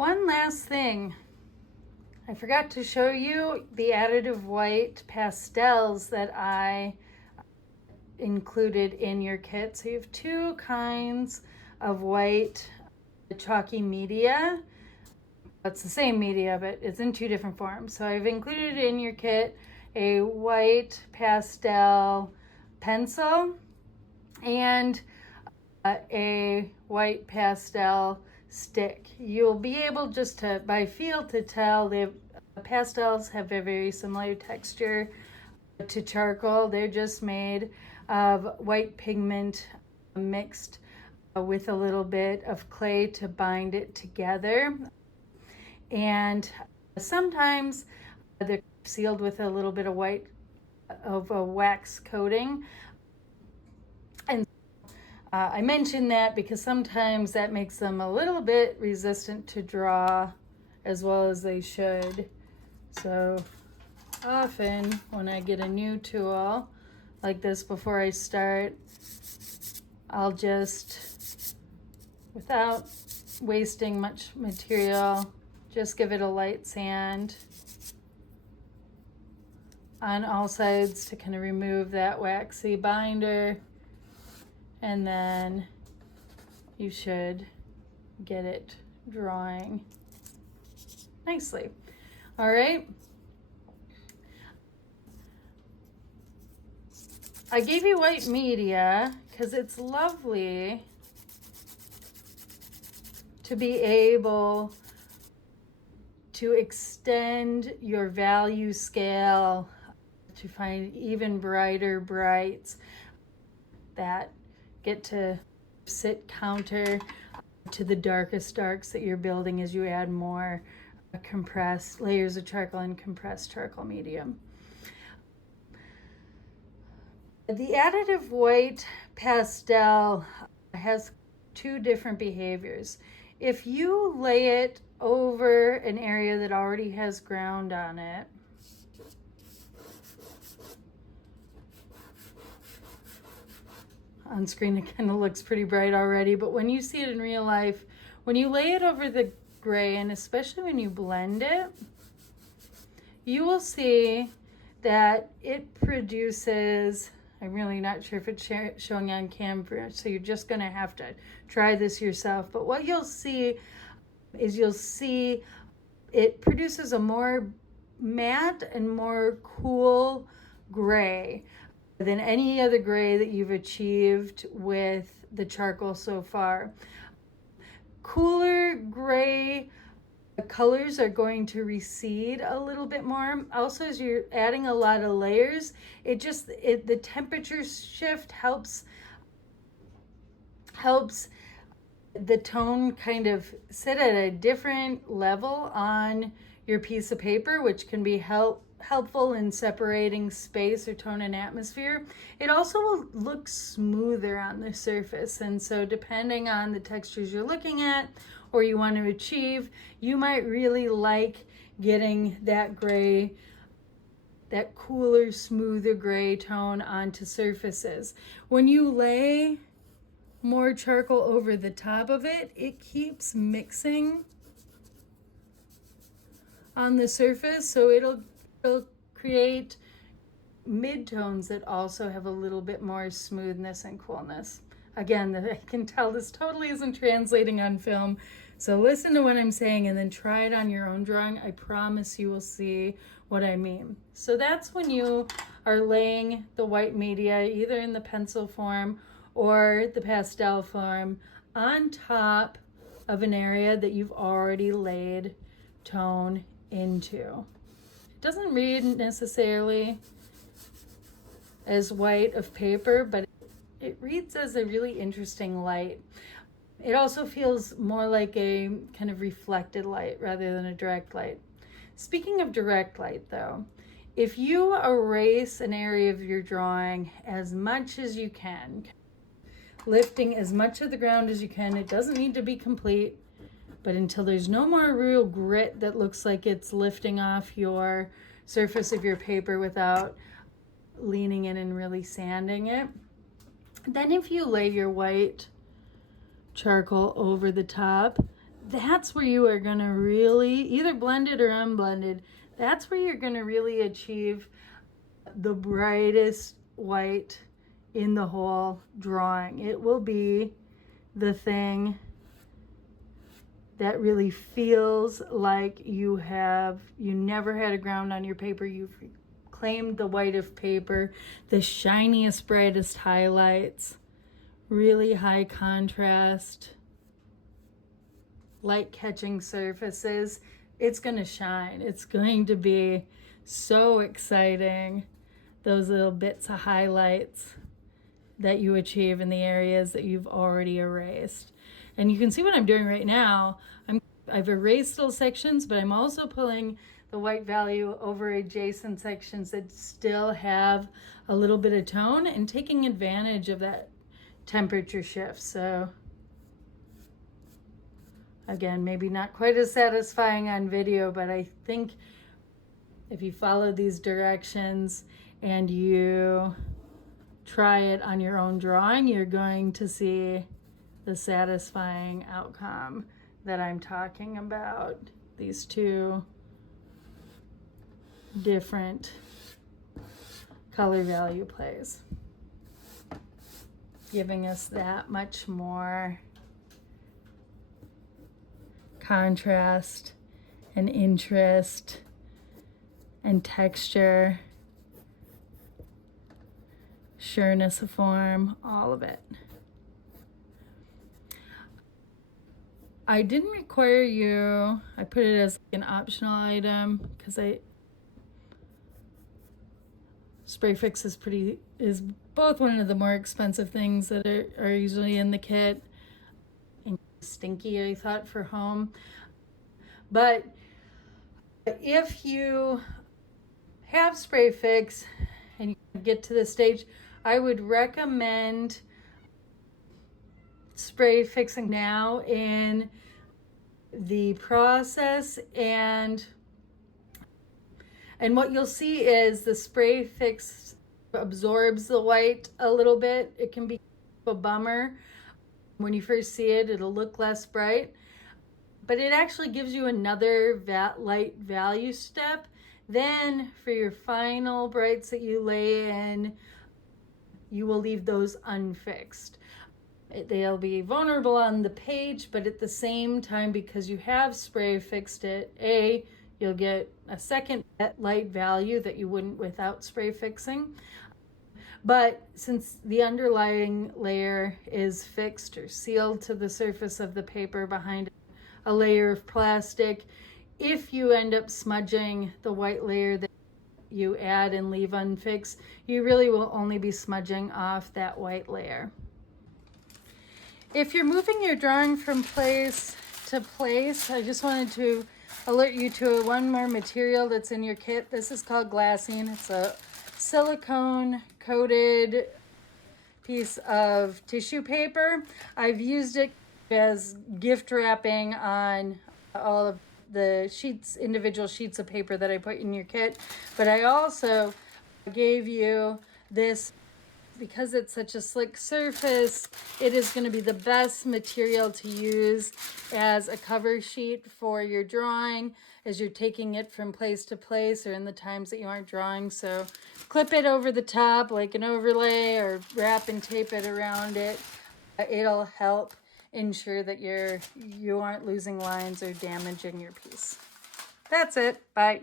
One last thing. I forgot to show you the additive white pastels that I included in your kit. So you have two kinds of white chalky media. It's the same media, but it's in two different forms. So I've included in your kit a white pastel pencil and a white pastel stick. You'll be able just to, by feel, to tell the pastels have a very similar texture to charcoal. They're just made of white pigment mixed with a little bit of clay to bind it together. And sometimes they're sealed with a little bit of a wax coating. And I mention that because sometimes that makes them a little bit resistant to draw as well as they should. So often when I get a new tool like this before I start, I'll just, without wasting much material, just give it a light sand on all sides to kind of remove that waxy binder, and then you should get it drawing nicely. All right. I gave you white media because it's lovely to be able to extend your value scale to find even brighter brights that get to sit counter to the darkest darks that you're building as you add more compressed layers of charcoal and compressed charcoal medium. The additive white pastel has two different behaviors. If you lay it over an area that already has ground on it, on screen it kind of looks pretty bright already, but when you see it in real life, when you lay it over the gray, and especially when you blend it, you will see that it produces, I'm really not sure if it's showing on camera, so you're just going to have to try this yourself. But what you'll see is it produces a more matte and more cool gray than any other gray that you've achieved with the charcoal so far. Cooler gray colors are going to recede a little bit more. Also, as you're adding a lot of layers, the temperature shift helps the tone kind of sit at a different level on your piece of paper, which can be helpful in separating space or tone and atmosphere. It also will look smoother on the surface, and so depending on the textures you're looking at or you want to achieve, you might really like getting that gray, that cooler, smoother gray tone onto surfaces. When you lay more charcoal over the top of it, it keeps mixing on the surface, so it'll create midtones that also have a little bit more smoothness and coolness. Again, I can tell this totally isn't translating on film, so listen to what I'm saying and then try it on your own drawing. I promise you will see what I mean. So that's when you are laying the white media, either in the pencil form or the pastel form, on top of an area that you've already laid tone into. It doesn't read necessarily as white of paper, but it reads as a really interesting light. It also feels more like a kind of reflected light rather than a direct light. Speaking of direct light though, if you erase an area of your drawing as much as you can, lifting as much of the ground as you can, it doesn't need to be complete, but until there's no more real grit that looks like it's lifting off your surface of your paper without leaning in and really sanding it, then if you lay your white charcoal over the top, that's where you are gonna really, either blended or unblended, that's where you're gonna really achieve the brightest white in the whole drawing. It will be the thing that really feels like you never had a ground on your paper. You've claimed the white of paper, the shiniest, brightest highlights, really high contrast, light catching surfaces. It's going to shine. It's going to be so exciting. Those little bits of highlights that you achieve in the areas that you've already erased. And you can see what I'm doing right now. I've erased little sections, but I'm also pulling the white value over adjacent sections that still have a little bit of tone and taking advantage of that temperature shift. So again, maybe not quite as satisfying on video, but I think if you follow these directions and you try it on your own drawing, you're going to see the satisfying outcome that I'm talking about. These two different color value plays, giving us that much more contrast and interest and texture, sureness of form, all of it. I didn't require you, I put it as an optional item because spray fix is both one of the more expensive things that are usually in the kit, and stinky, I thought, for home. But if you have spray fix and you get to this stage, I would recommend spray fixing now in the process, and what you'll see is the spray fix absorbs the white a little bit. It can be a bummer when you first see it. It'll look less bright, but it actually gives you another light value step. Then for your final brights that you lay in, you will leave those unfixed. They'll be vulnerable on the page, but at the same time, because you have spray fixed it, you'll get a second light value that you wouldn't without spray fixing. But since the underlying layer is fixed or sealed to the surface of the paper behind a layer of plastic, if you end up smudging the white layer that you add and leave unfixed, you really will only be smudging off that white layer. If you're moving your drawing from place to place, I just wanted to alert you to one more material that's in your kit. This is called glassine. It's a silicone coated piece of tissue paper. I've used it as gift wrapping on all of the sheets, individual sheets of paper that I put in your kit. But I also gave you this because it's such a slick surface. It is going to be the best material to use as a cover sheet for your drawing as you're taking it from place to place or in the times that you aren't drawing. So clip it over the top like an overlay or wrap and tape it around it. It'll help ensure that you aren't losing lines or damaging your piece. That's it. Bye.